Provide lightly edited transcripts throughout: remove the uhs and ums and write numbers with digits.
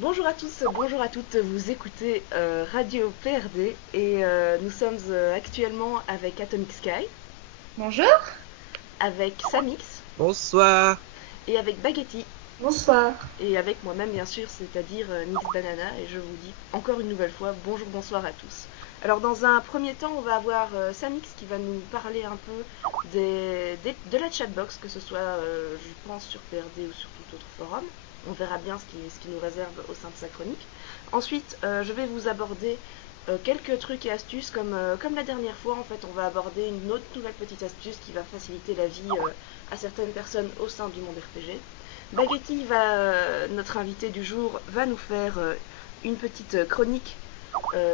Bonjour à tous, bonjour à toutes, vous écoutez Radio PRD et nous sommes actuellement avec Atomic Sky, Bonjour. avec Samix Bonsoir. et avec Baguetti Bonsoir. et avec moi-même bien sûr, c'est-à-dire Nix Banana et je vous dis encore une nouvelle fois bonjour, bonsoir à tous. Alors dans un premier temps on va avoir Samix qui va nous parler un peu de la chatbox, que ce soit je pense sur PRD ou sur tout autre forum. On verra bien ce qui nous réserve au sein de sa chronique. Ensuite, je vais vous aborder quelques trucs et astuces comme la dernière fois. En fait, on va aborder une autre nouvelle petite astuce qui va faciliter la vie à certaines personnes au sein du monde RPG. Baguetti, notre invité du jour, va nous faire une petite chronique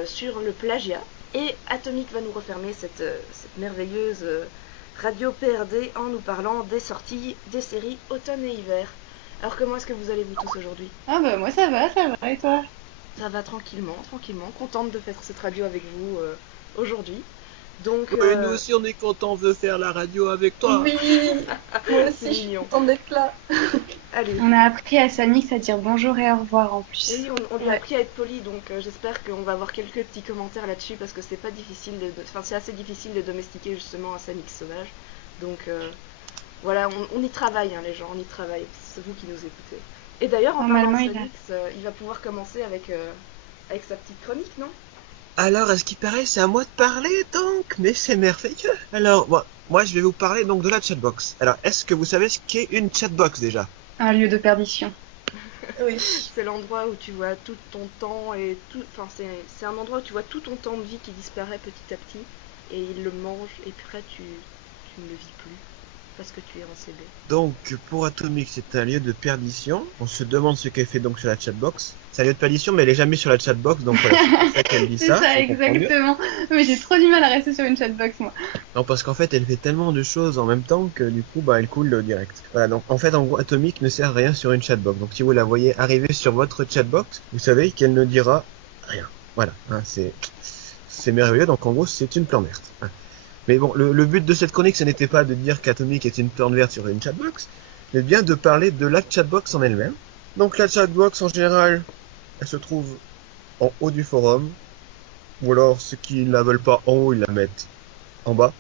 sur le plagiat. Et Atomic va nous refermer cette merveilleuse radio PRD en nous parlant des sorties des séries automne et hiver. Alors comment est-ce que vous allez vous tous aujourd'hui? Ah bah moi ça va, et toi? Ça va tranquillement, tranquillement. Contente de faire cette radio avec vous aujourd'hui. Donc, Oui, nous aussi, on est content, on veut faire la radio avec toi. Oui, moi c'est aussi je suis mignon. contente d'être là. Allez. On a appris à Samix à dire bonjour et au revoir en plus. Et oui, on lui a appris à être poli, donc j'espère qu'on va avoir quelques petits commentaires là-dessus parce que c'est pas difficile enfin c'est assez difficile de domestiquer justement un Samix sauvage. Donc voilà, on y travaille, hein, les gens, on y travaille. C'est vous qui nous écoutez. Et d'ailleurs, en parlant de Normalement, Samix, il va pouvoir commencer avec sa petite chronique, non? Alors, à ce qui paraît, c'est à moi de parler, donc, mais c'est merveilleux. Alors, moi, je vais vous parler donc de la chatbox. Alors, est-ce que vous savez ce qu'est une chatbox déjà? Un lieu de perdition. Oui. C'est l'endroit où tu vois tout ton temps et tout. Enfin, c'est un endroit où tu vois tout ton temps de vie qui disparaît petit à petit et il le mange et puis après tu ne le vis plus parce que tu es en CB. Donc, pour Atomic, c'est un lieu de perdition. On se demande ce qu'elle fait donc sur la chatbox. C'est un lieu de perdition, mais elle est jamais sur la chatbox, donc voilà, c'est pour ça qu'elle dit C'est ça. ça, on comprend mieux. exactement. Mais j'ai trop du mal à rester sur une chatbox moi. Non, parce qu'en fait, elle fait tellement de choses en même temps que du coup, bah, elle coule direct. Voilà, donc en fait, en gros, Atomic ne sert à rien sur une chatbox. Donc si vous la voyez arriver sur votre chatbox, vous savez qu'elle ne dira rien. Voilà, hein, c'est merveilleux. Donc en gros, c'est une plante verte. Hein. Mais bon, le but de cette chronique, ce n'était pas de dire qu'Atomic est une plante verte sur une chatbox, mais bien de parler de la chatbox en elle-même. Donc la chatbox, en général, elle se trouve en haut du forum, ou alors ceux qui ne la veulent pas en haut, ils la mettent en bas.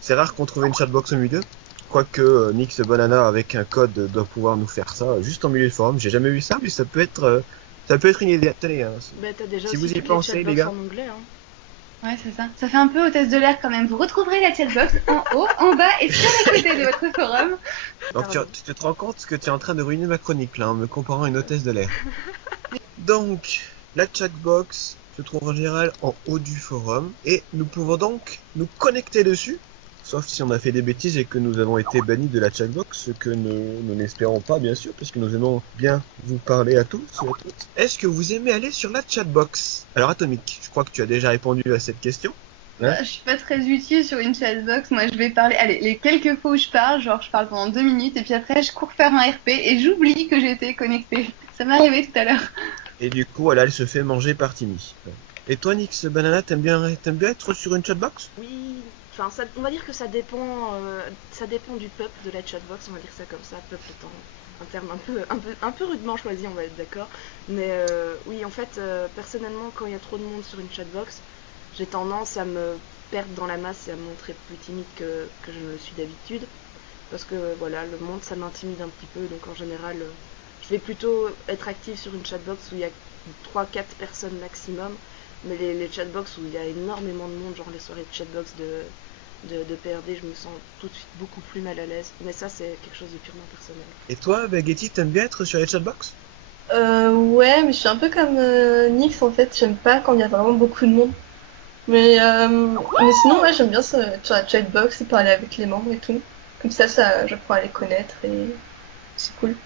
C'est rare qu'on trouve une chatbox au milieu. Quoique Nix Banana avec un code doit pouvoir nous faire ça juste en milieu du forum. J'ai jamais vu ça, mais ça peut être une idée. Tenez, hein. Bah t'as déjà Si aussi vous y toutes les pensez, les chatbox gars. en anglais, hein. Ouais, c'est ça. Ça fait un peu hôtesse de l'air quand même. Vous retrouverez la chatbox en haut, en bas et sur les côtés de votre forum. Donc tu te rends compte que tu es en train de ruiner ma chronique là en me comparant à une hôtesse de l'air. Donc la chatbox se trouve en général en haut du forum et nous pouvons donc nous connecter dessus. Sauf si on a fait des bêtises et que nous avons été bannis de la chatbox, ce que nous n'espérons pas bien sûr, puisque nous aimons bien vous parler à tous et à toutes. Est-ce que vous aimez aller sur la chatbox? Alors Atomic, je crois que tu as déjà répondu à cette question. Hein? Je suis pas très utile sur une chatbox. Moi, je vais parler. Allez, les quelques fois où je parle, genre je parle pendant 2 minutes et puis après je cours faire un RP et j'oublie que j'étais connectée. Ça m'est arrivé tout à l'heure. Et du coup, elle se fait manger par Timmy. Et toi, Nix Banana, t'aimes bien être sur une chatbox? Oui, enfin on va dire que ça dépend du peuple de la chatbox, on va dire ça comme ça, peuple étant un terme un peu rudement choisi, on va être d'accord. Mais oui, en fait, personnellement, quand il y a trop de monde sur une chatbox, j'ai tendance à me perdre dans la masse et à me montrer plus timide que je ne le suis d'habitude. Parce que voilà, le monde ça m'intimide un petit peu, donc en général, je vais plutôt être active sur une chatbox où il y a 3 4 personnes maximum. Mais les chatbox où il y a énormément de monde, genre les soirées de chatbox de PRD, je me sens tout de suite beaucoup plus mal à l'aise. Mais ça, c'est quelque chose de purement personnel. Et toi, Baguetti, t'aimes bien être sur les chatbox? Ouais, mais je suis un peu comme Nix en fait, j'aime pas quand il y a vraiment beaucoup de monde. Mais sinon, ouais, j'aime bien être sur la chatbox et parler avec les membres et tout. Comme ça, j'apprends à les connaître et c'est cool.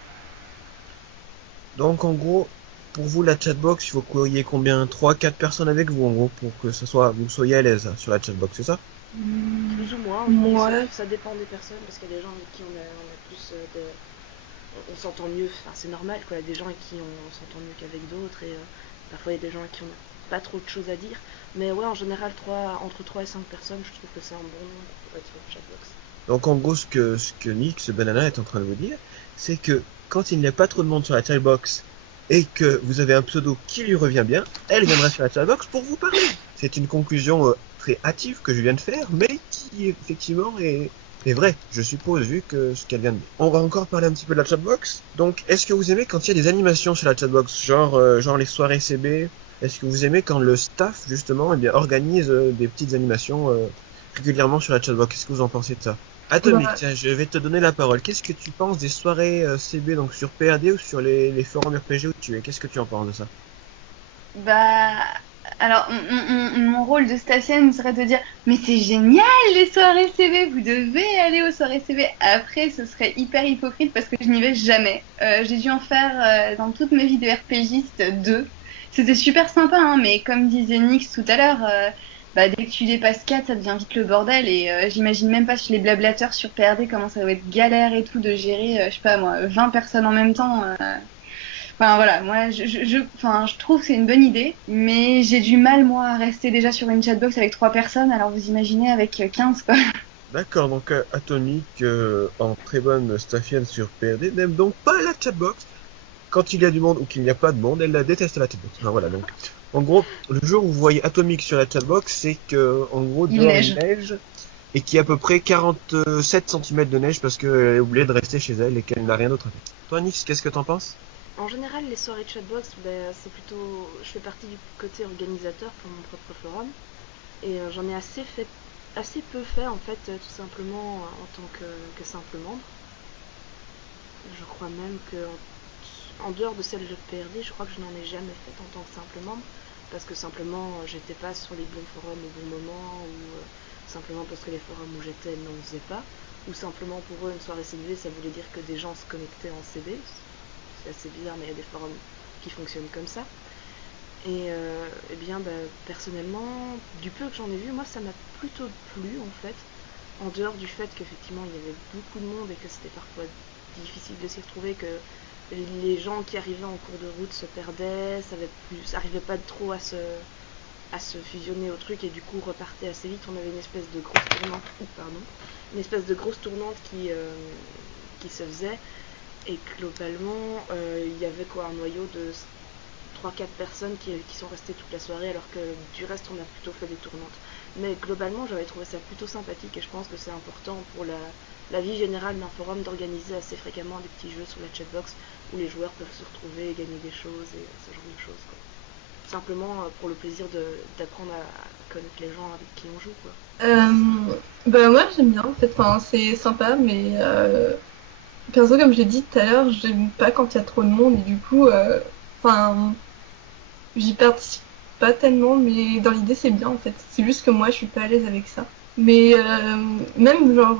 Donc en gros, pour vous, la chatbox, il faut qu'il y ait combien? 3 4 personnes avec vous, en gros, pour que vous soyez à l'aise sur la chatbox, c'est ça? Plus ou moins, Ouais. ça dépend des personnes, parce qu'il y a des gens avec qui on a plus on s'entend mieux, enfin c'est normal quoi, il y a des gens avec qui on s'entend mieux qu'avec d'autres, et parfois il y a des gens avec qui on n'a pas trop de choses à dire. Mais ouais, en général, entre 3 et 5 personnes, je trouve que c'est un bon nombre pour être sur une chatbox. Donc en gros, ce que Nix Banana est en train de vous dire, c'est que quand il n'y a pas trop de monde sur la chatbox et que vous avez un pseudo qui lui revient bien, elle viendra sur la chatbox pour vous parler. C'est une conclusion très hâtive que je viens de faire, mais qui effectivement est vraie, je suppose, vu que ce qu'elle vient de dire. On va encore parler un petit peu de la chatbox. Donc, est-ce que vous aimez quand il y a des animations sur la chatbox, genre les soirées CB? Est-ce que vous aimez quand le staff, justement, eh bien, organise des petites animations régulièrement sur la chatbox? Qu'est-ce que vous en pensez de ça? Atomique, tiens, je vais te donner la parole. Qu'est-ce que tu penses des soirées CB, donc sur PRD ou sur les forums RPG où tu es? Qu'est-ce que tu en penses de ça? Bah, alors, mon rôle de stagiaire serait de dire, mais c'est génial les soirées CB, vous devez aller aux soirées CB. Après, ce serait hyper hypocrite parce que je n'y vais jamais. J'ai dû en faire dans toutes mes vies de RPGiste 2. C'était super sympa, hein, mais comme disait Nix tout à l'heure, bah, dès que tu dépasses 4, ça devient vite le bordel. Et j'imagine même pas chez les blablateurs sur PRD comment ça doit être galère et tout de gérer, je sais pas moi, 20 personnes en même temps. Enfin voilà, moi je trouve que c'est une bonne idée, mais j'ai du mal moi à rester déjà sur une chatbox avec 3 personnes, alors vous imaginez avec 15 quoi. D'accord, donc Atomique, en très bonne staffienne sur PRD, n'aime donc pas la chatbox. Quand il y a du monde ou qu'il n'y a pas de monde, elle la déteste la chatbox. Enfin, voilà, donc, en gros, le jour où vous voyez Atomique sur la chatbox, c'est que, en gros, dehors il neige et qu'il y a à peu près 47 cm de neige parce qu'elle a oublié de rester chez elle et qu'elle n'a rien d'autre à faire. Toi, Nix, qu'est-ce que t'en penses? En général, les soirées de chatbox, c'est plutôt... Je fais partie du côté organisateur pour mon propre forum. Et j'en ai assez peu fait, en fait, tout simplement en tant que simple membre. Je crois même que, en dehors de celle de PRD, je crois que je n'en ai jamais fait en tant que simple membre. Parce que simplement, j'étais pas sur les bons forums au bon moment, ou simplement parce que les forums où j'étais n'en faisaient pas. Ou simplement pour eux, une soirée CB, ça voulait dire que des gens se connectaient en CB. C'est assez bizarre, mais il y a des forums qui fonctionnent comme ça. Et eh bien, personnellement, du peu que j'en ai vu, moi ça m'a plutôt plu en fait. En dehors du fait qu'effectivement il y avait beaucoup de monde et que c'était parfois difficile de s'y retrouver, que les gens qui arrivaient en cours de route se perdaient, ça n'arrivait pas trop à se fusionner au truc et du coup repartait assez vite. On avait une espèce de grosse tournante, qui se faisait. Et globalement, il y avait quoi, un noyau de 3-4 personnes qui sont restées toute la soirée, alors que du reste, on a plutôt fait des tournantes. Mais globalement, j'avais trouvé ça plutôt sympathique et je pense que c'est important pour la vie générale d'un forum d'organiser assez fréquemment des petits jeux sur la chatbox où les joueurs peuvent se retrouver et gagner des choses et ce genre de choses, quoi. Simplement pour le plaisir d'apprendre à connaître les gens avec qui on joue, quoi. Moi j'aime bien en fait, enfin, c'est sympa, mais perso, comme je l'ai dit tout à l'heure, j'aime pas quand il y a trop de monde et du coup, j'y participe pas tellement, mais dans l'idée c'est bien en fait. C'est juste que moi je suis pas à l'aise avec ça. Mais même genre,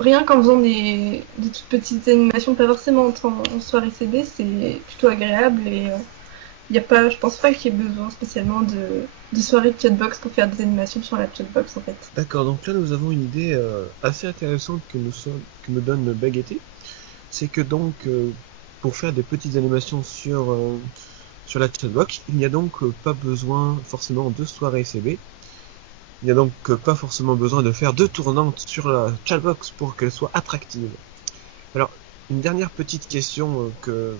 rien qu'en faisant des toutes petites animations, pas forcément en soirée CD, c'est plutôt agréable et je pense pas qu'il y ait besoin spécialement de soirée de chatbox pour faire des animations sur la chatbox en fait. D'accord, donc là nous avons une idée assez intéressante que nous donne Baguetté. C'est que donc, pour faire des petites animations sur la chatbox, il n'y a donc pas besoin forcément de soirée CB. Il n'y a donc pas forcément besoin de faire 2 tournantes sur la chatbox pour qu'elle soit attractive. Alors, une dernière petite question que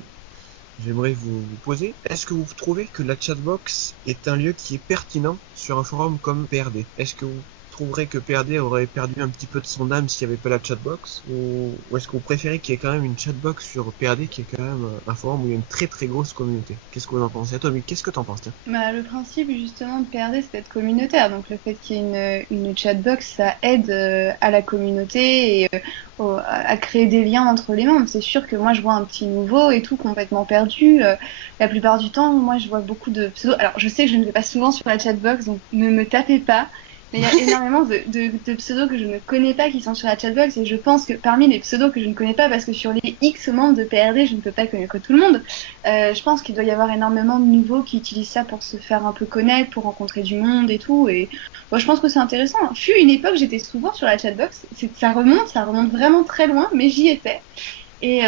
j'aimerais vous poser. Est-ce que vous trouvez que la chatbox est un lieu qui est pertinent sur un forum comme PRD? Est-ce que vous trouverez que PRD aurait perdu un petit peu de son âme s'il n'y avait pas la chatbox, ou est-ce que vous préférez qu'il y ait quand même une chatbox sur PRD qui est quand même un forum où il y a une très très grosse communauté? Qu'est-ce que vous en pensez? Atomique, qu'est-ce que t'en penses? Bah, le principe justement de PRD c'est d'être communautaire, donc le fait qu'il y ait une chatbox ça aide à la communauté et à créer des liens entre les membres. C'est sûr que moi je vois un petit nouveau et tout complètement perdu. La plupart du temps moi je vois beaucoup de pseudos. Alors je sais que je ne vais pas souvent sur la chatbox donc ne me tapez pas. Mais il y a énormément de pseudos que je ne connais pas qui sont sur la chatbox et je pense que parmi les pseudos que je ne connais pas, parce que sur les X membres de PRD, je ne peux pas connaître tout le monde, je pense qu'il doit y avoir énormément de nouveaux qui utilisent ça pour se faire un peu connaître, pour rencontrer du monde et tout. Et moi, je pense que c'est intéressant. Fut une époque, j'étais souvent sur la chatbox. Ça remonte vraiment très loin, mais j'y étais. Et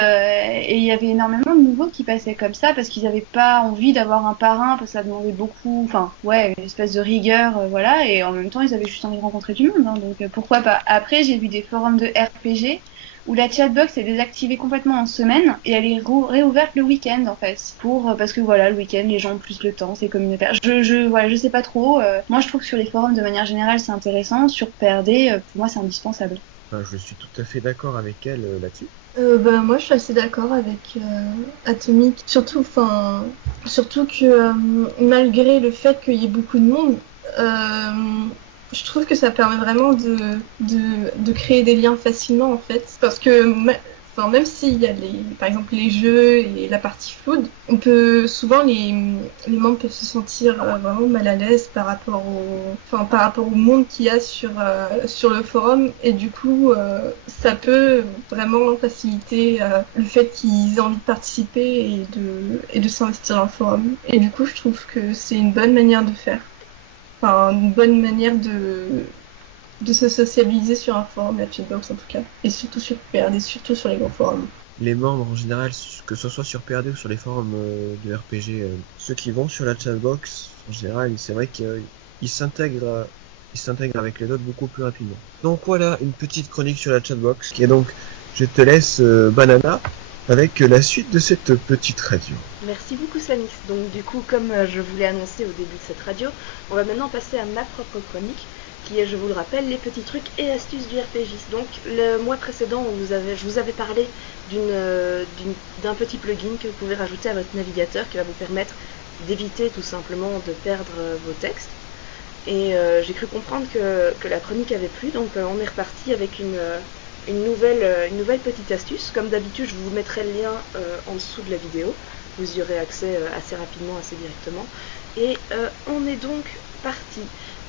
il y avait énormément de nouveaux qui passaient comme ça parce qu'ils n'avaient pas envie d'avoir un parrain parce que ça demandait beaucoup, enfin ouais, une espèce de rigueur, voilà. Et en même temps, ils avaient juste envie de rencontrer du monde, hein, donc pourquoi pas. Après, j'ai vu des forums de RPG où la chatbox est désactivée complètement en semaine et elle est réouverte le week-end en fait. Parce que voilà, le week-end, les gens ont plus le temps, c'est communautaire. Voilà, je sais pas trop. Moi, je trouve que sur les forums, de manière générale, c'est intéressant. Sur PRD, pour moi, c'est indispensable. Enfin, je suis tout à fait d'accord avec elle là-dessus. Moi je suis assez d'accord avec Atomic, surtout que malgré le fait qu'il y ait beaucoup de monde, je trouve que ça permet vraiment de créer des liens facilement en fait, parce que même s'il y a par exemple les jeux et la partie food, on peut souvent les membres peuvent se sentir vraiment mal à l'aise par rapport au monde qu'il y a sur le forum, et du coup ça peut vraiment faciliter le fait qu'ils aient envie de participer et de s'investir dans le forum. Et du coup je trouve que c'est une bonne manière de faire, une bonne manière de se sociabiliser sur un forum, la chatbox en tout cas, et surtout sur PRD, surtout sur les grands forums. Les membres en général, que ce soit sur PRD ou sur les forums de RPG, ceux qui vont sur la chatbox, en général, c'est vrai qu'ils s'intègrent avec les autres beaucoup plus rapidement. Donc voilà, une petite chronique sur la chatbox. Et donc, je te laisse Banana avec la suite de cette petite radio. Merci beaucoup Samix. Donc du coup, comme je vous l'ai annoncé au début de cette radio, on va maintenant passer à ma propre chronique, qui est, je vous le rappelle, les petits trucs et astuces du RPGiste. Donc le mois précédent, je vous avais parlé d'un petit plugin que vous pouvez rajouter à votre navigateur qui va vous permettre d'éviter tout simplement de perdre vos textes. Et j'ai cru comprendre que la chronique avait plu, donc on est reparti avec une nouvelle petite astuce. Comme d'habitude, je vous mettrai le lien en dessous de la vidéo. Vous y aurez accès assez rapidement, assez directement. Et on est donc parti.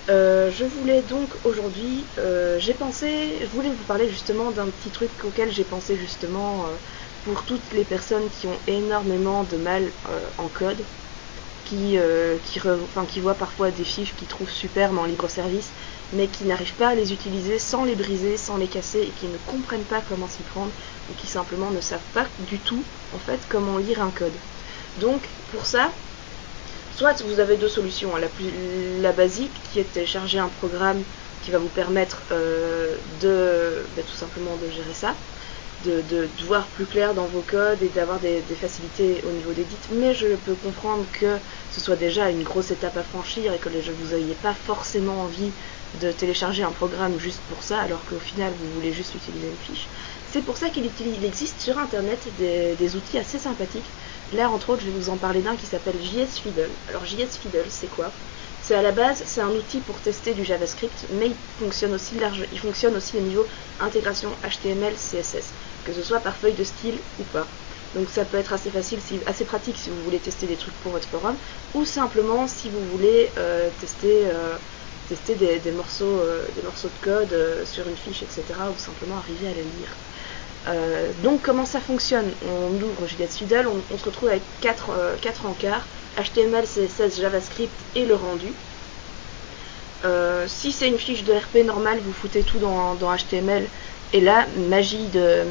Je voulais donc aujourd'hui, je voulais vous parler justement d'un petit truc auquel j'ai pensé justement pour toutes les personnes qui ont énormément de mal en code, qui voient parfois des fiches qu'ils trouvent superbes en libre service, mais qui n'arrivent pas à les utiliser sans les briser, sans les casser, et qui ne comprennent pas comment s'y prendre, ou qui simplement ne savent pas du tout en fait comment lire un code. Donc pour ça, soit vous avez deux solutions. La basique qui est de télécharger un programme qui va vous permettre tout simplement de gérer ça, de voir plus clair dans vos codes et d'avoir des facilités au niveau d'édit. Mais je peux comprendre que ce soit déjà une grosse étape à franchir et que vous n'ayez pas forcément envie de télécharger un programme juste pour ça, alors qu'au final vous voulez juste utiliser une fiche. C'est pour ça qu'il existe sur internet des outils assez sympathiques. Là, entre autres, je vais vous en parler d'un qui s'appelle JS Fiddle. Alors, JS Fiddle, c'est quoi? C'est à la base, c'est un outil pour tester du JavaScript, mais il fonctionne aussi au niveau intégration HTML, CSS, que ce soit par feuille de style ou pas. Donc, ça peut être assez pratique si vous voulez tester des trucs pour votre forum, ou simplement si vous voulez tester des morceaux de code sur une fiche, etc., ou simplement arriver à les lire. Donc comment ça fonctionne? On ouvre JS Fiddle, on se retrouve avec 4 encarts, HTML, CSS, JavaScript et le rendu. Si c'est une fiche de RP normale, vous foutez tout dans HTML, et là, magie de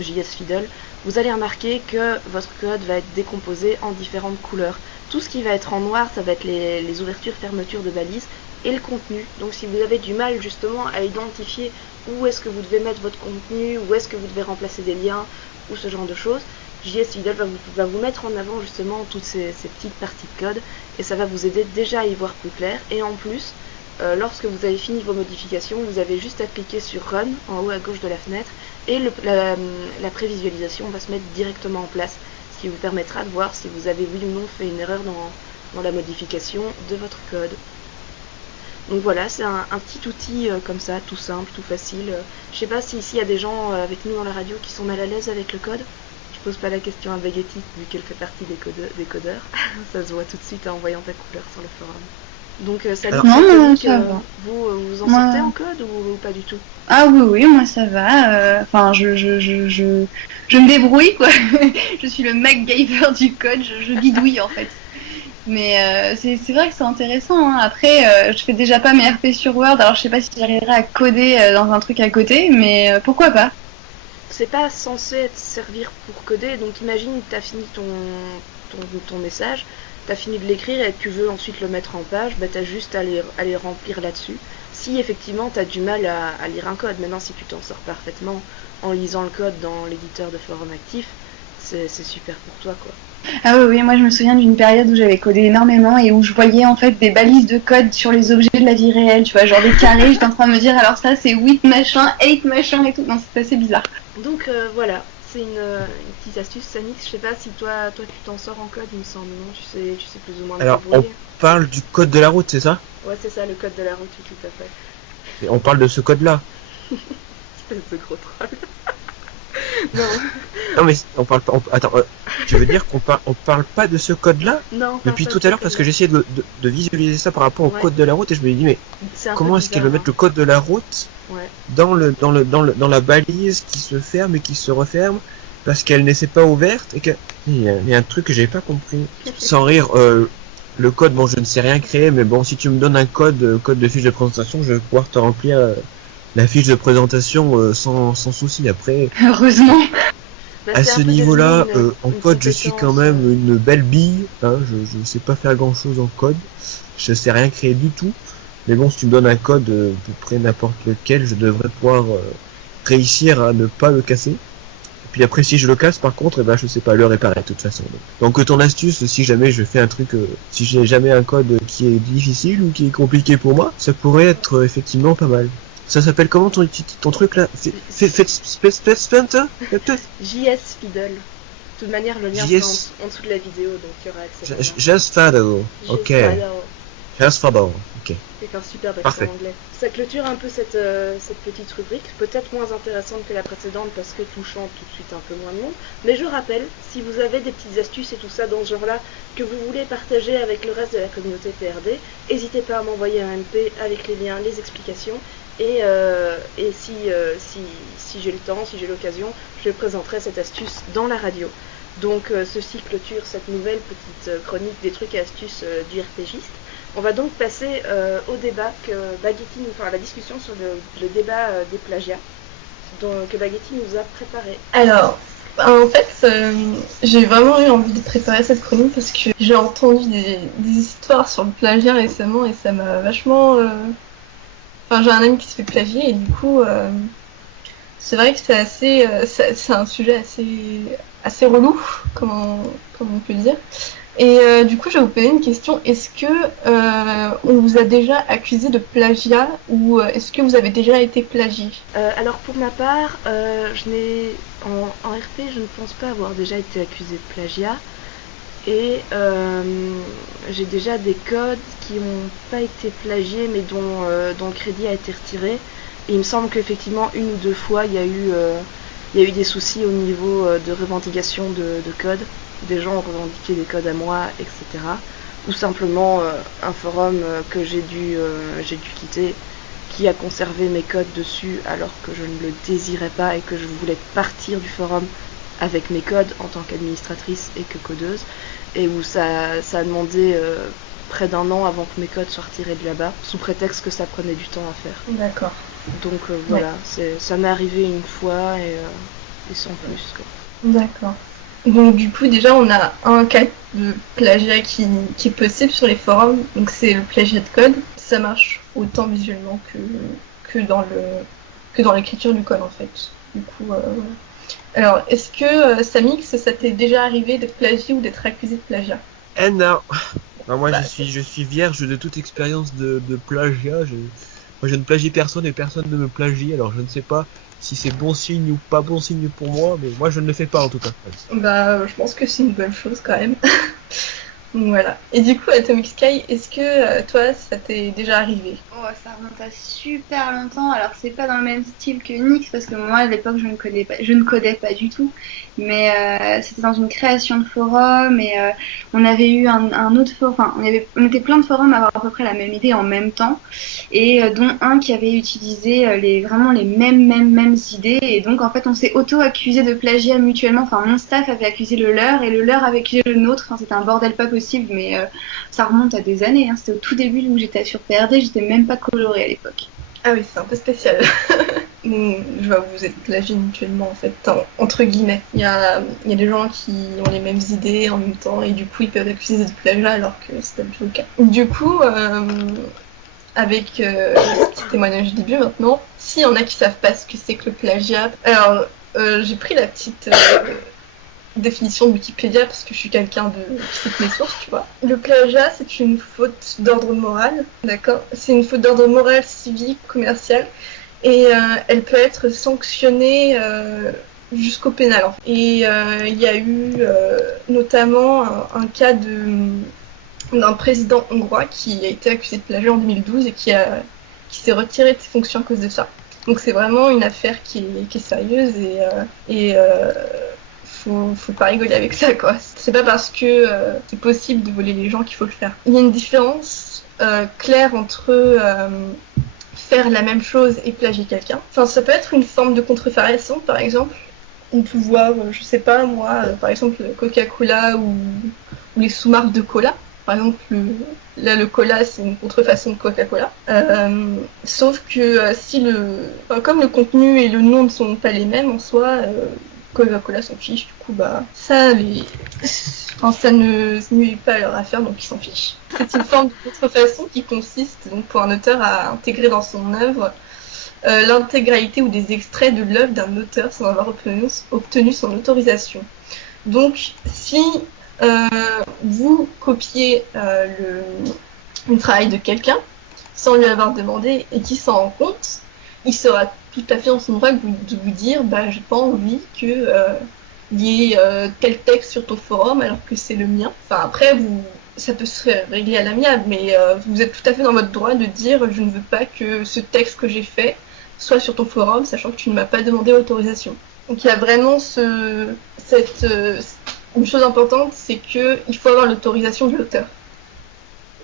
JS Fiddle, vous allez remarquer que votre code va être décomposé en différentes couleurs. Tout ce qui va être en noir, ça va être les ouvertures, fermetures de balises, et le contenu. Donc si vous avez du mal justement à identifier où est-ce que vous devez mettre votre contenu, où est-ce que vous devez remplacer des liens, ou ce genre de choses, JS Fiddle va vous mettre en avant justement toutes ces petites parties de code, et ça va vous aider déjà à y voir plus clair. Et en plus, lorsque vous avez fini vos modifications, vous avez juste à cliquer sur Run en haut à gauche de la fenêtre, et la prévisualisation va se mettre directement en place, ce qui vous permettra de voir si vous avez oui ou non fait une erreur dans la modification de votre code. Donc voilà, c'est un petit outil comme ça, tout simple, tout facile. Je sais pas s'il y a des gens avec nous dans la radio qui sont mal à l'aise avec le code. Je pose pas la question à Baguetti vu qu'elle fait partie des codeurs. Ça se voit tout de suite en voyant ta couleur sur le forum. Donc ça vous en sortez en code ou pas du tout? Ah oui, moi ça va. Enfin, je me débrouille quoi. Je suis le MacGyver du code, je bidouille en fait. Mais c'est vrai que c'est intéressant. Hein. Après, je fais déjà pas mes RP sur Word, alors je sais pas si j'arriverai à coder dans un truc à côté, mais pourquoi pas? C'est pas censé servir pour coder, donc imagine que tu as fini ton message, tu as fini de l'écrire et que tu veux ensuite le mettre en page, bah tu as juste à les remplir là-dessus. si effectivement tu as du mal à lire un code. Maintenant, si tu t'en sors parfaitement en lisant le code dans l'éditeur de forum actif, c'est super pour toi, quoi. Ah oui, moi je me souviens d'une période où j'avais codé énormément et où je voyais en fait des balises de code sur les objets de la vie réelle, tu vois, genre des carrés, j'étais en train de me dire alors ça c'est 8 machin, 8 machin et tout, non c'est assez bizarre. Donc voilà, c'est une petite astuce, Samix. Je sais pas si toi tu t'en sors en code, il me semble, non? Tu sais plus ou moins te Alors, on débrouiller. parle du code de la route, c'est ça? Ouais, c'est ça, le code de la route, oui, tout à fait. Et on parle de ce code-là. Espèce de gros troll. Non, Non mais on parle pas. Attends, tu veux dire qu'on parle pas de ce code-là non. pas depuis ça, tout à l'heure parce que j'essayais de visualiser ça par rapport au Ouais. code de la route et je me dis mais c'est un comment peu est-ce qu'elle veut bizarre, mettre le code de la route hein. Ouais. dans la balise qui se ferme et qui se referme parce qu'elle n'était pas ouverte et que il y a un truc que j'avais pas compris. Sans rire, le code, bon, je ne sais rien créer, mais bon, si tu me donnes un code de fiche de présentation, je vais pouvoir te remplir la fiche de présentation sans souci. Après, Heureusement. Bah, à c'est un ce peu niveau-là, devenu en une code, je suis quand compétence, même une belle bille. Hein, je sais pas faire grand-chose en code. Je sais rien créer du tout. Mais bon, si tu me donnes un code, à peu près n'importe lequel, je devrais pouvoir réussir à ne pas le casser. Et puis après, si je le casse, par contre, eh ben, je sais pas le réparer de toute façon. Donc ton astuce, si jamais je fais un truc, si j'ai jamais un code qui est difficile ou qui est compliqué pour moi, ça pourrait être effectivement pas mal. Ça s'appelle comment ton truc là? Spenter? JS Fiddle. De toute manière, le lien JS. c'est en dessous de la vidéo, donc il y aura accès. là-bas. Just Fado. JS Ok. Fiddle. Just Fado. Ok. C'est un super accent Parfait. anglais. Ça clôture un peu cette petite rubrique, peut-être moins intéressante que la précédente parce que touchant tout de suite un peu moins de monde. Mais je rappelle, si vous avez des petites astuces et tout ça dans ce genre-là que vous voulez partager avec le reste de la communauté PRD, n'hésitez pas à m'envoyer un MP avec les liens, les explications. Et si j'ai le temps, si j'ai l'occasion, je présenterai cette astuce dans la radio. Donc ceci clôture cette nouvelle petite chronique des trucs et astuces du RPGiste. On va donc passer au débat que Baguetti à la discussion sur le débat des plagiats que Baguetti nous a préparé. Alors, en fait, j'ai vraiment eu envie de préparer cette chronique parce que j'ai entendu des histoires sur le plagiat récemment et ça m'a vachement... Enfin, j'ai un ami qui se fait plagier et du coup, c'est vrai que c'est un sujet assez relou, comme on peut dire. Et du coup, je vais vous poser une question. Est-ce que on vous a déjà accusé de plagiat ou est-ce que vous avez déjà été plagié? Alors pour ma part, en RP, je ne pense pas avoir déjà été accusée de plagiat. Et j'ai déjà des codes qui n'ont pas été plagiés mais dont le crédit a été retiré. Et il me semble qu'effectivement une ou deux fois il y a eu des soucis au niveau de revendication de codes. Des gens ont revendiqué des codes à moi, etc. Ou simplement un forum que j'ai dû quitter qui a conservé mes codes dessus alors que je ne le désirais pas et que je voulais partir du forum avec mes codes en tant qu'administratrice et que codeuse, et où ça a demandé près d'un an avant que mes codes soient retirés de là-bas, sous prétexte que ça prenait du temps à faire. D'accord. Donc voilà, ça m'est arrivé une fois et sans plus, quoi. D'accord. Donc du coup, déjà, on a un cas de plagiat qui est possible sur les forums, donc c'est le plagiat de code. Ça marche autant visuellement que dans l'écriture du code, en fait. Du coup, voilà. Alors, est-ce que, Samix, ça t'est déjà arrivé d'être plagié ou d'être accusé de plagiat? Non. Non, moi, je suis vierge de toute expérience de plagiat. Moi, je ne plagie personne et personne ne me plagie, alors je ne sais pas si c'est bon signe ou pas bon signe pour moi, mais moi, je ne le fais pas en tout cas. Bah, je pense que c'est une bonne chose quand même. Donc voilà. Et du coup, Atomic Sky, est-ce que toi, ça t'est déjà arrivé? Oh, ça remonte à super longtemps. Alors, c'est pas dans le même style que Nix, parce que moi, à l'époque, je ne codais pas du tout. Mais c'était dans une création de forum, et on avait eu un autre forum. Enfin, on était plein de forums à avoir à peu près la même idée en même temps, et dont un qui avait utilisé vraiment les mêmes idées. Et donc, en fait, on s'est auto-accusé de plagiat mutuellement. Enfin, mon staff avait accusé le leur, et le leur avait accusé le nôtre. Enfin, c'était un bordel pas possible, mais ça remonte à des années. Hein. C'était au tout début où j'étais sur PRD, j'étais même pas colorée à l'époque. Ah oui, c'est un peu spécial. Je vois, vous êtes plagiés mutuellement en fait, entre guillemets. Il y a des gens qui ont les mêmes idées en même temps et du coup ils peuvent accuser de plagiat alors que c'est pas du tout le cas. Du coup, avec le petit témoignage du début maintenant. S'il y en a qui savent pas ce que c'est que le plagiat, alors j'ai pris la petite définition de Wikipédia parce que je suis quelqu'un qui cite mes sources, tu vois. Le plagiat, c'est une faute d'ordre moral, d'accord ? C'est une faute d'ordre moral, civique, commercial, et elle peut être sanctionnée jusqu'au pénal. Et il y a eu notamment un cas d'un président hongrois qui a été accusé de plagiat en 2012 et qui s'est retiré de ses fonctions à cause de ça. Donc c'est vraiment une affaire qui est sérieuse et faut pas rigoler avec ça, quoi. C'est pas parce que c'est possible de voler les gens qu'il faut le faire. Il y a une différence claire entre faire la même chose et plagier quelqu'un. Enfin, ça peut être une forme de contrefaçon, par exemple. On peut voir, je sais pas moi, par exemple Coca-Cola ou les sous-marques de cola. Par exemple, le cola, c'est une contrefaçon de Coca-Cola. Sauf que comme le contenu et le nom ne sont pas les mêmes en soi, Coca-Cola s'en fiche. Du coup, ça ne nuit pas à leur affaire, donc ils s'en fichent. C'est une forme de contrefaçon qui consiste donc pour un auteur à intégrer dans son œuvre l'intégralité ou des extraits de l'œuvre d'un auteur sans avoir obtenu son autorisation. Donc, si vous copiez le travail de quelqu'un sans lui avoir demandé et qui s'en rend compte, il sera tout à fait en son droit de vous dire j'ai pas envie que y ait tel texte sur ton forum alors que c'est le mien. Enfin après ça peut se régler à l'amiable, mais vous êtes tout à fait dans votre droit de dire je ne veux pas que ce texte que j'ai fait soit sur ton forum, sachant que tu ne m'as pas demandé l'autorisation. Donc il y a vraiment une chose importante, c'est qu'il faut avoir l'autorisation de l'auteur.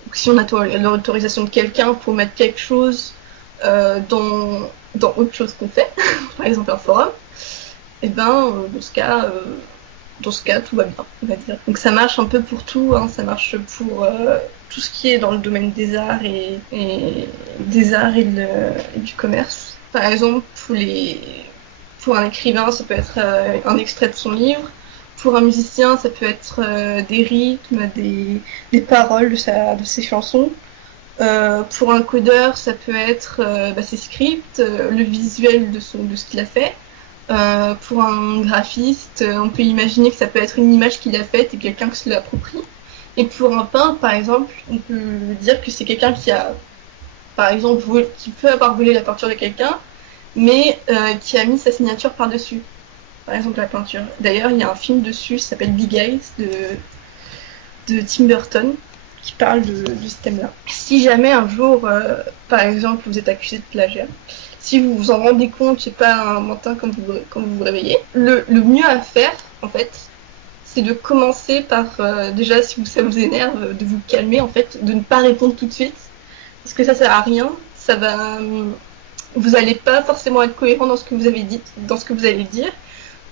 Donc si on a l'autorisation de quelqu'un pour mettre quelque chose dans autre chose qu'on fait, par exemple un forum, et dans ce cas tout va bien, on va dire. Donc ça marche un peu pour tout, hein, ça marche pour tout ce qui est dans le domaine des arts et du commerce. Par exemple, pour un écrivain, ça peut être un extrait de son livre. Pour un musicien, ça peut être des rythmes, des paroles de ses chansons. Pour un codeur, ça peut être ses scripts, le visuel de ce qu'il a fait. Pour un graphiste, on peut imaginer que ça peut être une image qu'il a faite et quelqu'un qui se l'approprie. Et pour un peintre, par exemple, on peut dire que c'est quelqu'un qui a, par exemple, qui peut avoir volé la peinture de quelqu'un, mais qui a mis sa signature par-dessus. Par exemple, la peinture. D'ailleurs, il y a un film dessus, ça s'appelle Big Eyes, de Tim Burton, qui parle de ce thème-là. Si jamais un jour, par exemple, vous êtes accusé de plagiat, si vous vous en rendez compte, je sais pas, un matin quand vous vous réveillez, le mieux à faire, en fait, c'est de commencer par, déjà, si ça vous énerve, de vous calmer, en fait, de ne pas répondre tout de suite, parce que ça sert à rien, vous n'allez pas forcément être cohérent dans ce que vous avez dit, dans ce que vous allez dire,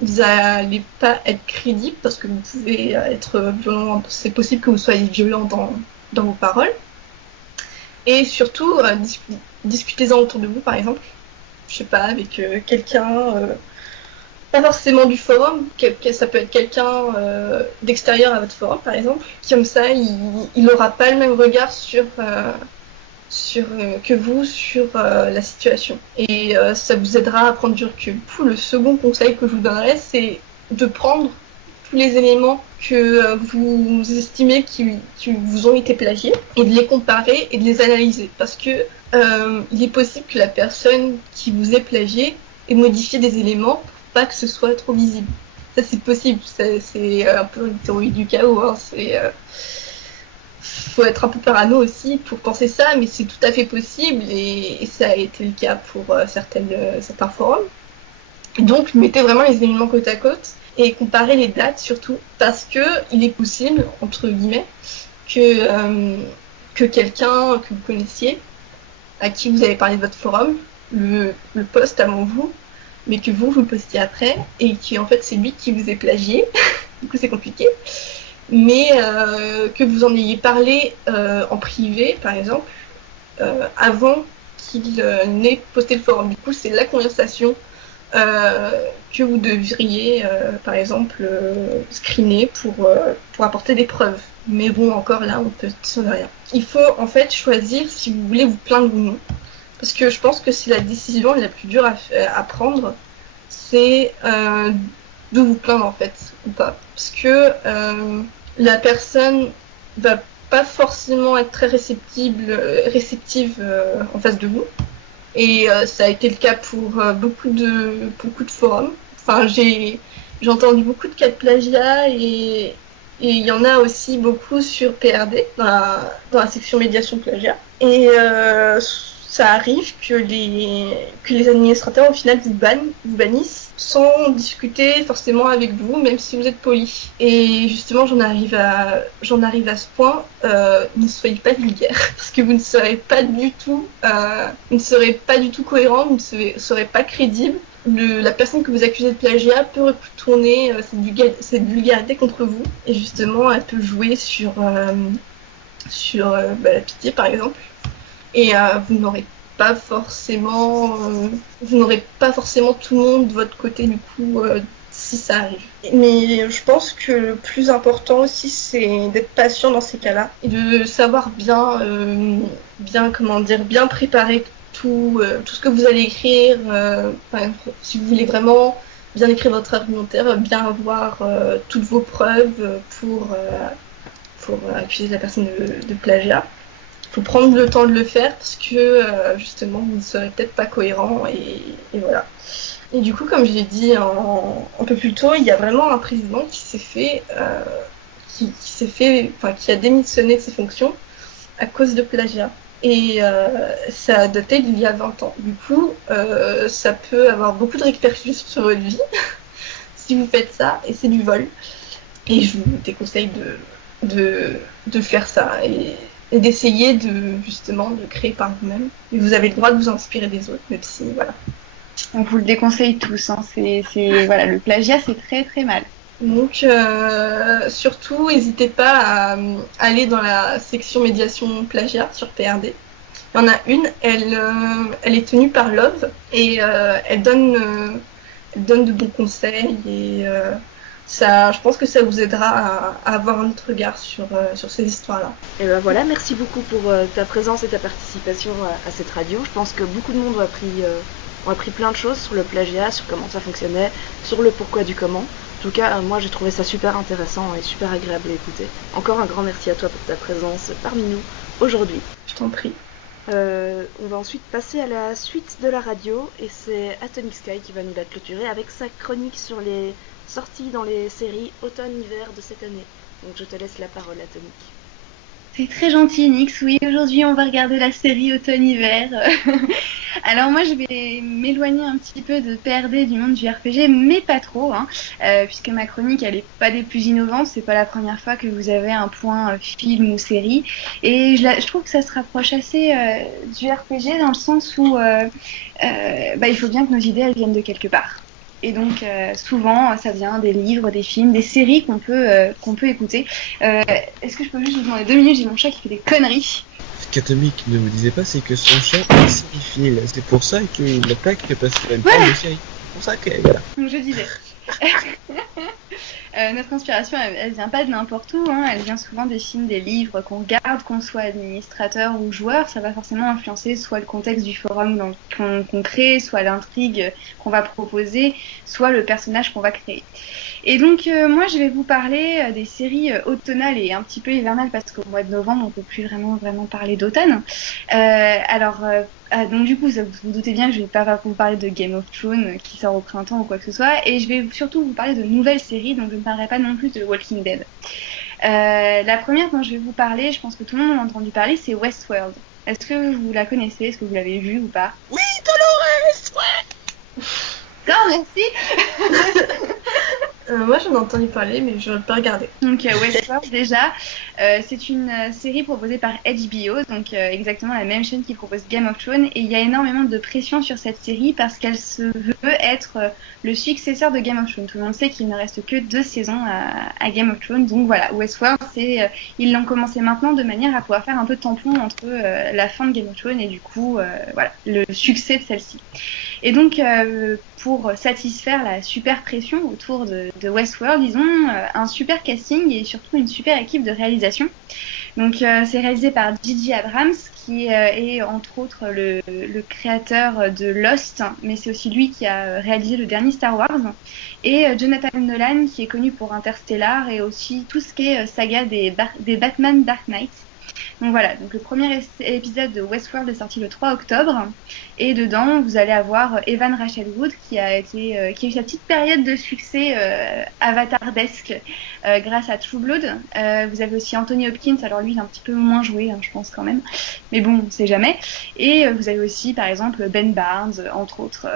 vous n'allez pas être crédible, parce que vous pouvez être violent, c'est possible que vous soyez violent dans vos paroles, et surtout, discutez-en autour de vous, par exemple, je sais pas, avec quelqu'un, pas forcément du forum, ça peut être quelqu'un d'extérieur à votre forum, par exemple. Comme ça, il n'aura pas le même regard que vous sur la situation. Et ça vous aidera à prendre du recul. Le second conseil que je vous donnerais, c'est de prendre tous les éléments que vous estimez qui vous ont été plagiés et de les comparer et de les analyser. Parce que il est possible que la personne qui vous ait plagié ait modifié des éléments pour pas que ce soit trop visible. Ça, c'est possible. C'est un peu une théorie du chaos. Hein. Faut être un peu parano aussi pour penser ça, mais c'est tout à fait possible et ça a été le cas pour certains forums. Donc, mettez vraiment les éléments côte à côte et comparez les dates surtout, parce que il est possible, entre guillemets, que quelqu'un que vous connaissiez, à qui vous avez parlé de votre forum, le poste avant vous, mais que vous le postiez après, et qui en fait c'est lui qui vous est plagié, du coup c'est compliqué, mais que vous en ayez parlé en privé, par exemple, avant qu'il n'ait posté le forum. Du coup, c'est la conversation que vous devriez, par exemple, screener pour apporter des preuves. Mais bon, encore là, on peut sauver rien. Il faut en fait choisir si vous voulez vous plaindre ou non. Parce que je pense que c'est la décision la plus dure à prendre, c'est de vous plaindre en fait, ou pas. Parce que la personne va pas forcément être très réceptive en face de vous. Et ça a été le cas pour beaucoup de forums. Enfin, j'ai entendu beaucoup de cas de plagiat et il y en a aussi beaucoup sur PRD, dans la section médiation plagiat. Et ça arrive que les administrateurs, au final, vous bannissent sans discuter forcément avec vous, même si vous êtes poli. Et justement, j'en arrive à ce point, ne soyez pas vulgaire, parce que vous ne serez pas du tout cohérent, vous ne serez pas crédible. La personne que vous accusez de plagiat peut retourner cette vulgarité contre vous, et justement, elle peut jouer sur la pitié, par exemple. Et vous n'aurez pas forcément tout le monde de votre côté du coup si ça arrive. Mais je pense que le plus important aussi c'est d'être patient dans ces cas-là et de savoir bien préparer tout ce que vous allez écrire. Par exemple, si vous voulez vraiment bien écrire votre argumentaire, bien avoir toutes vos preuves pour accuser la personne de plagiat. Faut prendre le temps de le faire parce que justement vous ne serez peut-être pas cohérent et voilà. Et du coup, comme j'ai dit un peu plus tôt, il y a vraiment un président qui a démissionné de ses fonctions à cause de plagiat. Et ça a daté d'il y a 20 ans. Du coup, ça peut avoir beaucoup de répercussions sur votre vie si vous faites ça, et c'est du vol. Et je vous déconseille de faire ça et d'essayer justement de créer par vous-même. Et vous avez le droit de vous inspirer des autres, même si, voilà. On vous le déconseille tous, hein. Voilà, le plagiat, c'est très très mal. Donc, surtout, n'hésitez pas à aller dans la section médiation plagiat sur PRD. Il y en a une, elle est tenue par Love, et elle donne de bons conseils, et je pense que ça vous aidera à avoir un autre regard sur ces histoires-là. Et ben voilà, merci beaucoup pour ta présence et ta participation à cette radio. Je pense que beaucoup de monde ont appris plein de choses sur le plagiat, sur comment ça fonctionnait, sur le pourquoi du comment. En tout cas, moi j'ai trouvé ça super intéressant et super agréable à écouter. Encore un grand merci à toi pour ta présence parmi nous aujourd'hui. Je t'en prie. On va ensuite passer à la suite de la radio et c'est Atomic Sky qui va nous la clôturer avec sa chronique sur les sorties dans les séries automne-hiver de cette année. Donc je te laisse la parole, Atomic. C'est très gentil, Nix. Oui, aujourd'hui, on va regarder la série automne-hiver. Alors moi, je vais m'éloigner un petit peu de PRD, du monde du RPG, mais pas trop, hein, puisque ma chronique, elle est pas des plus innovantes. C'est pas la première fois que vous avez un point film ou série. Et je trouve que ça se rapproche assez du RPG dans le sens où il faut bien que nos idées, elles viennent de quelque part. Et donc souvent ça vient des livres, des films, des séries qu'on peut écouter. Est-ce que je peux juste vous demander 2 minutes? J'ai mon chat qui fait des conneries. Ce qu'Atomic ne vous disait pas, c'est que son chat est cinéphile. C'est pour ça qu'il n'a pas que parce qu'il parle de série. C'est pour ça que voilà. Donc je disais. Notre inspiration, elle vient pas de n'importe où, hein. Elle vient souvent des films, des livres qu'on regarde, qu'on soit administrateur ou joueur. Ça va forcément influencer soit le contexte du forum qu'on crée, soit l'intrigue qu'on va proposer, soit le personnage qu'on va créer. Et donc moi je vais vous parler des séries automnales et un petit peu hivernales parce qu'au mois de novembre on peut plus vraiment parler d'automne. Donc du coup vous vous doutez bien que je vais pas vous parler de Game of Thrones qui sort au printemps ou quoi que ce soit, et je vais surtout vous parler de nouvelles séries, donc je ne parlerai pas non plus de Walking Dead. La première dont je vais vous parler, je pense que tout le monde en a entendu parler, c'est Westworld. Est-ce que vous la connaissez? Est-ce que vous l'avez vue ou pas? Oui, Dolores, ouais. Non, merci. Moi j'en ai entendu parler mais je n'ai pas regardé. Donc Westworld déjà, c'est une série proposée par HBO, donc exactement la même chaîne qui propose Game of Thrones, et il y a énormément de pression sur cette série parce qu'elle se veut être le successeur de Game of Thrones. Tout le monde sait qu'il ne reste que 2 saisons à Game of Thrones, donc voilà, Westworld, ils l'ont commencé maintenant de manière à pouvoir faire un peu de tampon entre la fin de Game of Thrones et du coup voilà, le succès de celle-ci. Et donc, pour satisfaire la super pression autour de Westworld, ils ont un super casting et surtout une super équipe de réalisation. Donc, c'est réalisé par J.J. Abrams, qui est entre autres le créateur de Lost, mais c'est aussi lui qui a réalisé le dernier Star Wars. Et Jonathan Nolan, qui est connu pour Interstellar et aussi tout ce qui est saga des Batman Dark Knight. Donc voilà, donc le premier épisode de Westworld est sorti le 3 octobre et dedans vous allez avoir Evan Rachel Wood qui a eu sa petite période de succès avatardesque grâce à True Blood. Vous avez aussi Anthony Hopkins, alors lui il a un petit peu moins joué je pense quand même, mais bon on sait jamais. Et vous avez aussi par exemple Ben Barnes, entre autres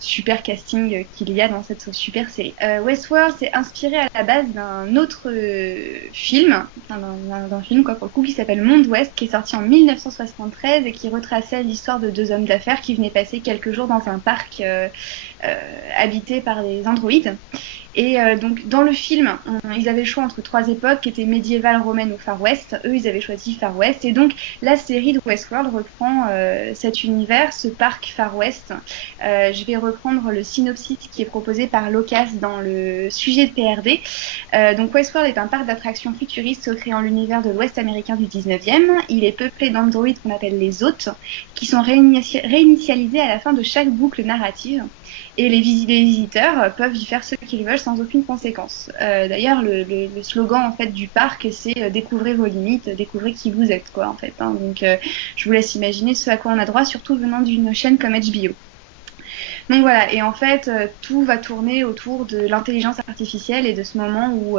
super casting qu'il y a dans cette super série. Westworld c'est inspiré à la base d'un autre film, d'un film quoi pour le coup qui s'appelle Monde Ouest, qui est sorti en 1973 et qui retraçait l'histoire de deux hommes d'affaires qui venaient passer quelques jours dans un parc habité par des androïdes. Et donc dans le film, ils avaient le choix entre trois époques qui étaient médiévales, romaines ou Far West. Eux, ils avaient choisi Far West. Et donc la série de Westworld reprend cet univers, ce parc Far West. Je vais reprendre le synopsis qui est proposé par Locas dans le sujet de PRD. Donc Westworld est un parc d'attractions futuristes créé en l'univers de l'Ouest américain du 19e. Il est peuplé d'androïdes qu'on appelle les hôtes, qui sont réinitialisés à la fin de chaque boucle narrative. Et les visiteurs peuvent y faire ce qu'ils veulent sans aucune conséquence. D'ailleurs, le slogan en fait du parc, c'est découvrez vos limites, découvrez qui vous êtes, quoi, en fait. Donc, je vous laisse imaginer ce à quoi on a droit, surtout venant d'une chaîne comme HBO. Donc voilà, et en fait, tout va tourner autour de l'intelligence artificielle et de ce moment où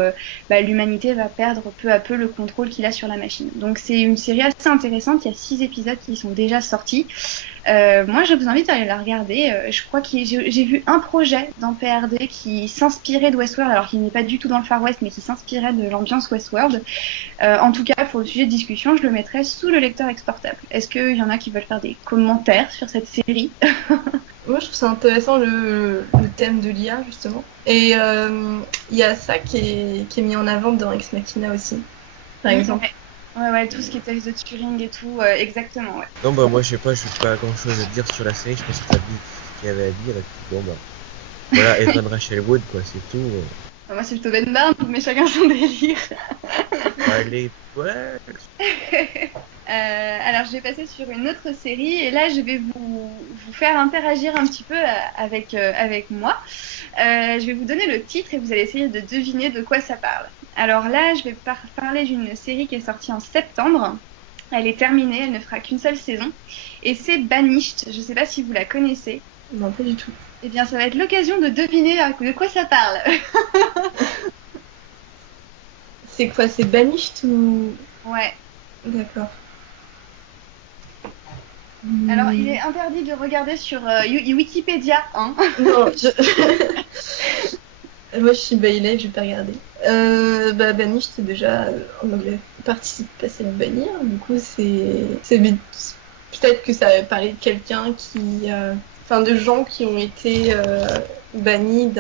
l'humanité va perdre peu à peu le contrôle qu'il a sur la machine. Donc c'est une série assez intéressante, il y a 6 épisodes qui sont déjà sortis. Moi, je vous invite à aller la regarder. Je crois que j'ai vu un projet dans PRD qui s'inspirait de Westworld, alors qu'il n'est pas du tout dans le Far West, mais qui s'inspirait de l'ambiance Westworld. En tout cas, pour le sujet de discussion, je le mettrai sous le lecteur exportable. Est-ce qu'il y en a qui veulent faire des commentaires sur cette série? Moi, je trouve ça intéressant le thème de l'IA, justement. Et il y a ça qui est mis en avant dans Ex Machina aussi, par exemple. Ouais, tout ce qui est test de Turing et tout, exactement, ouais. Non, moi je sais pas grand chose à dire sur la série, je pense que t'as dit ce qu'il y avait à dire, et puis voilà, Evan Rachel Wood, quoi, c'est tout. Moi, c'est plutôt Ben Barnes, mais chacun son délire. Allez, ouais. Alors, je vais passer sur une autre série, et là, je vais vous faire interagir un petit peu avec moi. Je vais vous donner le titre, et vous allez essayer de deviner de quoi ça parle. Alors là, je vais parler d'une série qui est sortie en septembre. Elle est terminée, elle ne fera qu'une seule saison. Et c'est Banished. Je ne sais pas si vous la connaissez. Non, pas du tout. Eh bien, ça va être l'occasion de deviner de quoi ça parle. C'est quoi, c'est Banished ou... Ouais. D'accord. Alors, il est interdit de regarder sur Wikipédia, hein. Non, moi, je suis Bailey, je vais pas regarder. Banished, c'est déjà en anglais. Participation à bannir, du coup, c'est peut-être que ça va parler de quelqu'un qui. Enfin, de gens qui ont été bannis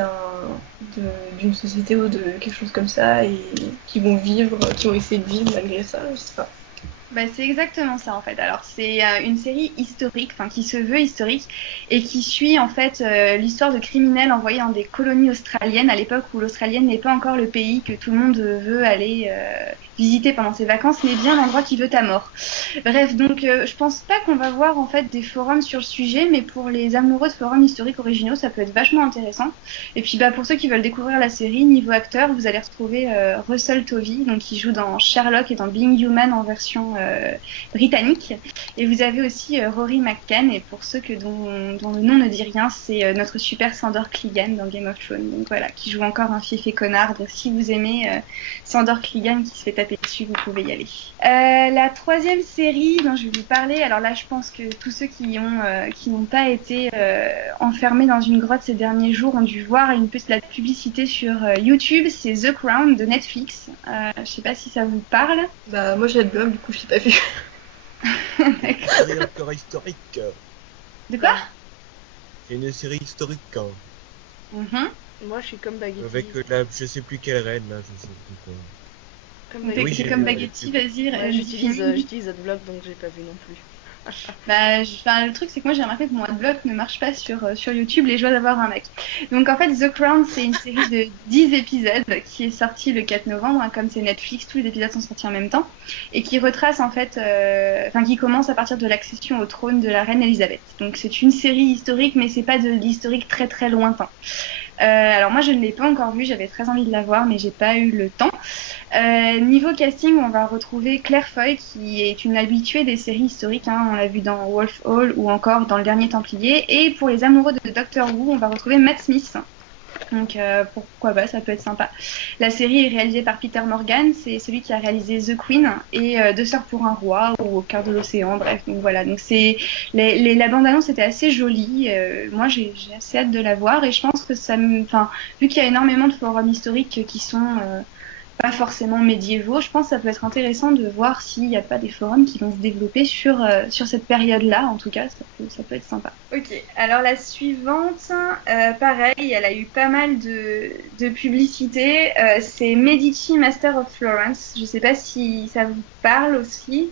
d'une société ou de quelque chose comme ça et qui vont essayer de vivre malgré ça, je sais pas. C'est exactement ça en fait. Alors c'est une série historique, qui se veut historique et qui suit en fait l'histoire de criminels envoyés dans des colonies australiennes à l'époque où l'Australie n'est pas encore le pays que tout le monde veut aller visiter pendant ses vacances, mais bien l'endroit qui veut ta mort. Bref, donc je pense pas qu'on va voir en fait des forums sur le sujet, mais pour les amoureux de forums historiques originaux, ça peut être vachement intéressant. Et puis pour ceux qui veulent découvrir la série, niveau acteur, vous allez retrouver Russell Tovey, donc qui joue dans Sherlock et dans Being Human en version britannique. Et vous avez aussi Rory McCann, et pour ceux dont le nom ne dit rien, c'est notre super Sandor Clegane dans Game of Thrones. Donc voilà, qui joue encore un fief et connard. Donc si vous aimez Sandor Clegane qui se fait taper dessus, vous pouvez y aller. La troisième série dont je vais vous parler, alors là je pense que tous ceux qui n'ont pas été enfermés dans une grotte ces derniers jours ont dû voir la publicité sur YouTube, c'est The Crown de Netflix. Je sais pas si ça vous parle. Moi j'ai le blog, du coup je l'ai pas vu. Une série encore historique. De quoi? C'est une série historique. Moi, je suis comme Baguetti. Avec je sais plus quelle reine, là, je sais plus quoi. Comme Baguetti, comme Baguetti, vas-y. Ouais, j'utilise Adblock, donc j'ai pas vu non plus. Le truc, c'est que moi, j'ai remarqué que mon adblock ne marche pas sur YouTube, et je dois avoir un Mac. Donc, en fait, The Crown, c'est une série de 10 épisodes qui est sortie le 4 novembre. Hein, comme c'est Netflix, tous les épisodes sont sortis en même temps. Et qui retrace, en fait, qui commence à partir de l'accession au trône de la reine Elisabeth. Donc, c'est une série historique, mais c'est pas de l'historique très très lointain. Alors moi je ne l'ai pas encore vue, j'avais très envie de la voir mais j'ai pas eu le temps. Niveau casting, on va retrouver Claire Foy qui est une habituée des séries historiques, hein, on l'a vu dans Wolf Hall ou encore dans Le Dernier Templier. Et pour les amoureux de Doctor Who, on va retrouver Matt Smith. Donc pourquoi pas, ça peut être sympa. La série est réalisée par Peter Morgan, c'est celui qui a réalisé The Queen et Deux sœurs pour un roi ou Au cœur de l'océan, bref. Donc voilà, donc c'est la bande-annonce était assez jolie. Moi j'ai assez hâte de la voir et je pense que vu qu'il y a énormément de forums historiques qui sont pas forcément médiévaux, je pense que ça peut être intéressant de voir s'il n'y a pas des forums qui vont se développer sur cette période-là. En tout cas, ça peut être sympa. Ok, alors la suivante, pareil, elle a eu pas mal de publicité. C'est Medici Master of Florence. Je sais pas si ça vous parle aussi.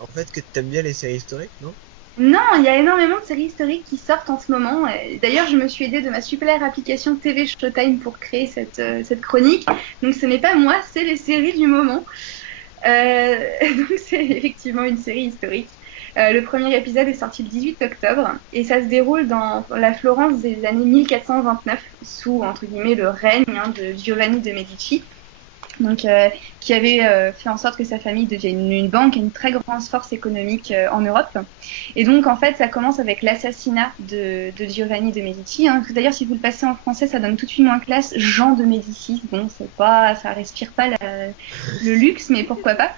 En fait, que t'aimes bien les séries historiques, non? Non, il y a énormément de séries historiques qui sortent en ce moment. D'ailleurs, je me suis aidée de ma super application TV Showtime pour créer cette chronique. Donc ce n'est pas moi, c'est les séries du moment. Donc c'est effectivement une série historique. Le premier épisode est sorti le 18 octobre et ça se déroule dans la Florence des années 1429 sous, entre guillemets, le règne de Giovanni de Medici. Donc, qui avait fait en sorte que sa famille devienne une banque et une très grande force économique en Europe. Et donc, en fait, ça commence avec l'assassinat de Giovanni de Medici. Hein. D'ailleurs, si vous le passez en français, ça donne tout de suite moins classe. Jean de Médicis. Bon, ça respire pas le luxe, mais pourquoi pas.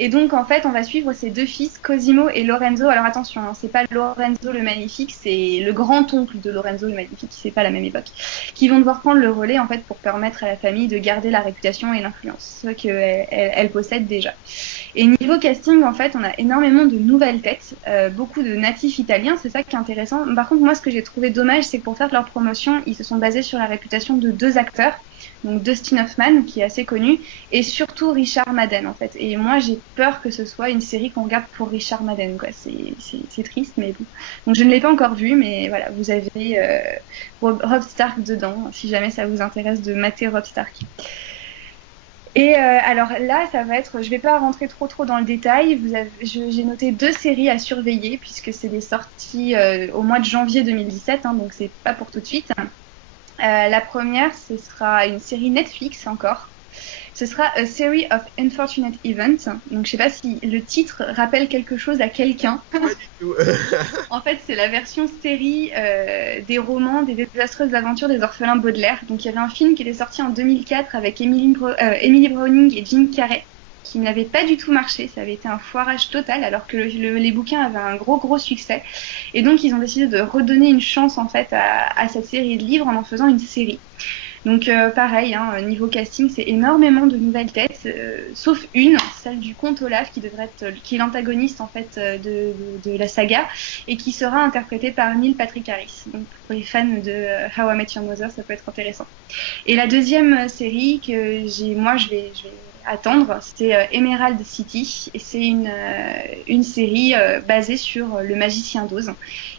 Et donc, en fait, on va suivre ses deux fils, Cosimo et Lorenzo. Alors attention, hein, c'est pas Lorenzo le Magnifique, c'est le grand-oncle de Lorenzo le Magnifique, c'est pas la même époque, qui vont devoir prendre le relais, en fait, pour permettre à la famille de garder la réputation et l'influence qu'elle possède déjà. Et niveau casting, en fait, on a énormément de nouvelles têtes, beaucoup de natifs italiens, c'est ça qui est intéressant. Par contre, moi, ce que j'ai trouvé dommage, c'est que pour faire leur promotion, ils se sont basés sur la réputation de deux acteurs. Donc Dustin Hoffman, qui est assez connu, et surtout Richard Madden, en fait. Et moi, j'ai peur que ce soit une série qu'on regarde pour Richard Madden, quoi. C'est triste, mais bon. Donc je ne l'ai pas encore vu, mais voilà, vous avez Robb Stark dedans, si jamais ça vous intéresse de mater Robb Stark. Et alors là, ça va être, je vais pas rentrer trop dans le détail, j'ai noté 2 séries à surveiller, puisque c'est des sorties au mois de janvier 2017, hein, donc c'est pas pour tout de suite. La première, ce sera une série Netflix encore. Ce sera A Series of Unfortunate Events. Donc je sais pas si le titre rappelle quelque chose à quelqu'un. Pas du tout. En fait, c'est la version série des romans des désastreuses aventures des orphelins Baudelaire. Donc il y avait un film qui était sorti en 2004 avec Emily Browning et Jim Carrey, qui n'avait pas du tout marché, ça avait été un foirage total alors que les bouquins avaient un gros succès. Et donc ils ont décidé de redonner une chance en fait à cette série de livres en faisant une série. Donc pareil, hein, niveau casting, c'est énormément de nouvelles têtes, sauf une, celle du comte Olaf qui est l'antagoniste en fait de la saga et qui sera interprétée par Neil Patrick Harris. Donc pour les fans de How I Met Your Mother, ça peut être intéressant. Et la deuxième série que je vais attendre, c'était Emerald City, et c'est une série basée sur le magicien d'Oz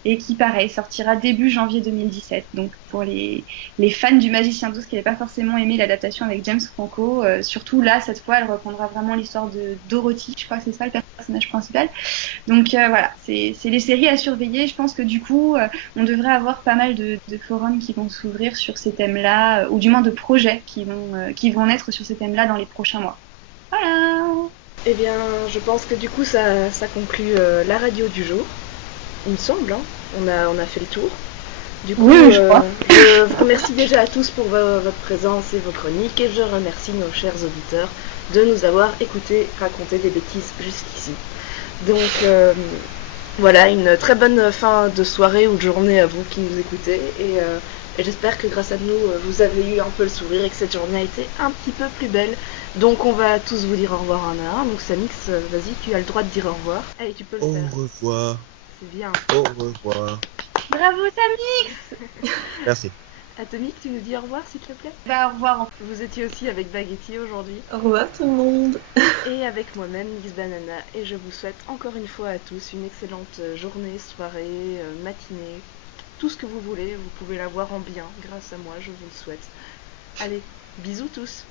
et qui pareil sortira début janvier 2017. Donc pour les fans du magicien d'Oz qui n'avaient pas forcément aimé l'adaptation avec James Franco, surtout là cette fois elle reprendra vraiment l'histoire de Dorothy, je crois que c'est ça le personnage principal. Donc voilà, c'est les séries à surveiller. Je pense que du coup on devrait avoir pas mal de forums qui vont s'ouvrir sur ces thèmes-là, ou du moins de projets qui vont naître sur ces thèmes-là dans les prochains mois. Voilà. Eh bien, je pense que du coup, ça conclut la radio du jour. Il me semble, hein. On a fait le tour. Du coup, oui, je crois. Je vous remercie déjà à tous pour votre présence et vos chroniques, et je remercie nos chers auditeurs de nous avoir écoutés raconter des bêtises jusqu'ici. Donc, voilà, une très bonne fin de soirée ou de journée à vous qui nous écoutez, et j'espère que grâce à nous, vous avez eu un peu le sourire et que cette journée a été un petit peu plus belle. Donc on va tous vous dire au revoir un à un. Donc Samix, vas-y, tu as le droit de dire au revoir. Allez, tu peux le faire. Au revoir. C'est bien. Au revoir. Bravo Samix. Merci. Atomique, tu nous dis au revoir s'il te plaît. Bah, au revoir. Vous étiez aussi avec Baguetti aujourd'hui. Au revoir tout le monde. Et avec moi-même, Mix Banana. Et je vous souhaite encore une fois à tous une excellente journée, soirée, matinée. Tout ce que vous voulez, vous pouvez l'avoir en bien grâce à moi, je vous le souhaite. Allez, bisous tous.